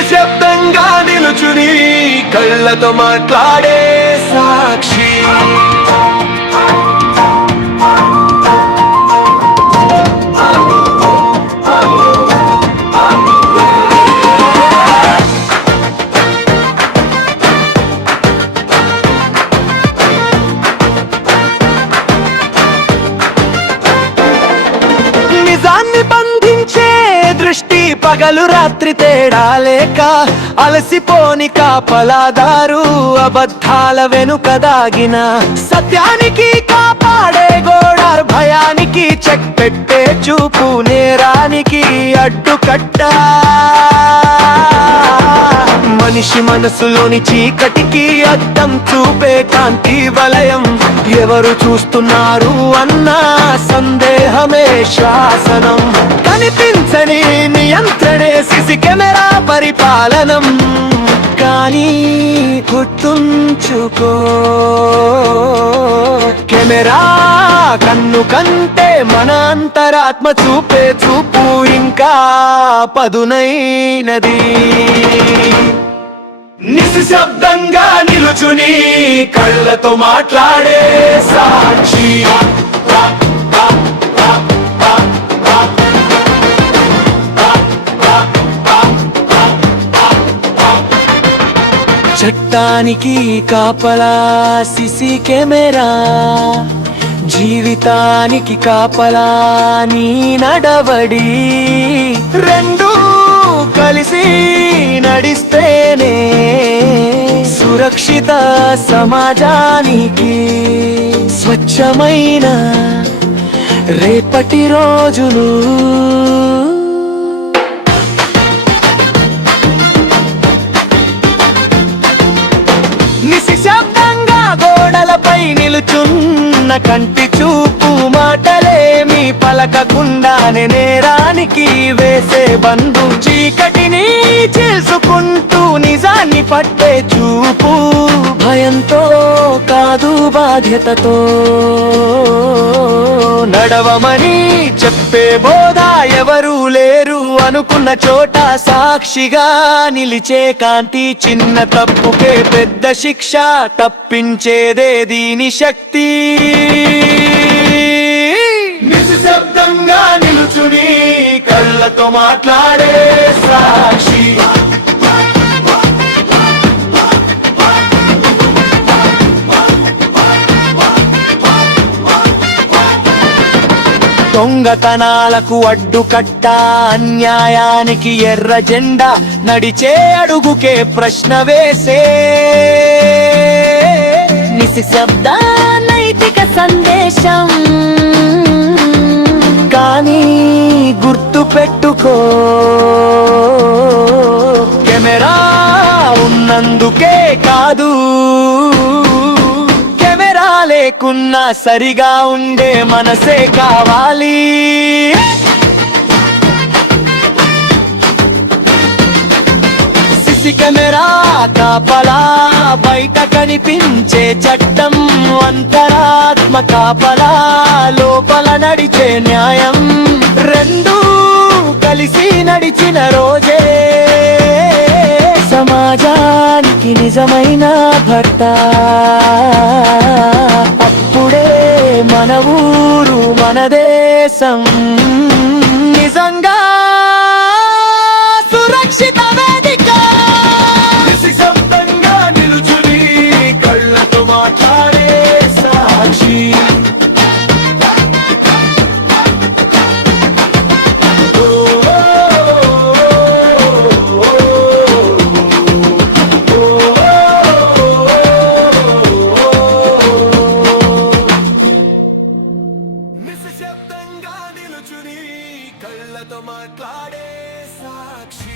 నిశ్శబ్దంగా నిలుచుని కళ్ళతో మాట్లాడే సాక్షి. నిజాన్ని బంధించే దృష్టి పగలు రాత్రి తేడా లేక అలసిపోని కాపలాదారు అబద్ధాల వెనుక దాగిన సత్యానికి కాపాడే గోడార్ భయానికి చెక్ పెట్టే చూపు నేరానికి అడ్డుకట్ట మనిషి మనసులోని చీకటికి అద్దం చూపే కాంతి వలయం ఎవరు చూస్తున్నారు అన్న సందేహమే శాసనం కనిపించని నియంత్రణే సిసి కెమెరా పరిపాలనం కానీ గుర్తుంచుకో కెమెరా కన్ను కంటే మన అంతరాత్మ చూపే చూపు ఇంకా పదునైనది. నిశ్శబ్దంగా నిలుచుని కళ్ళతో మాట్లాడే సాక్షి. చట్టానికి కాపలా సిసి కెమెరా జీవితానికి కాపలా నీ నడవడి రెండు కలిసి నడిస్తేనే సురక్షిత సమాజానికి స్వచ్ఛమైన రేపటి రోజులు. నిశ్శబ్దంగా గోడలపై నిలుచున్న కంటి చూపు మాటలేమి పలకకుండానే నేరానికి వేసే బంధు చీకటిని చేసుకుంటూ నిజాన్ని పట్టే చూపు భయంతో కాదు బాధ్యతతో నడవమని చెప్పే బోధ ఎవరు లేరు అనుకున్న చోట సాక్షిగా నిలిచే కాంతి చిన్న తప్పుకే పెద్ద శిక్ష తప్పించేదే దీని శక్తి. నిశ్శబ్దంగా నిలుచుని కళ్ళతో మాట్లాడే సాక్షి. దొంగతనాలకు అడ్డుకట్ట అన్యాయానికి ఎర్ర జెండా నడిచే అడుగుకే ప్రశ్న వేసే నిశ్శబ్ద నైతిక సందేశం. కానీ గుర్తు పెట్టుకో కెమెరా ఉన్నందుకే కాదు కెమెరా లేకున్నా సరిగా ఉండే మనసే కావాలి. సిసి కెమెరా కాపలా బయట కనిపించే చట్టం అంతరాత్మ కాపలా లోపల నడిచే న్యాయం రెండు కలిసి నడిచిన రోజే సమాజానికి నిజమైన భర్త. అప్పుడే మన ఊరు మన దేశం నిజంగా సురక్షిత వేదిక. నిశ్శబ్దంగా నిలుచుని కళ్ళతో మాట్లాడే సాక్షి. నిశ్శబ్దంగా నిలుచుని కళ్ళతో మాట్లాడే సాక్షి.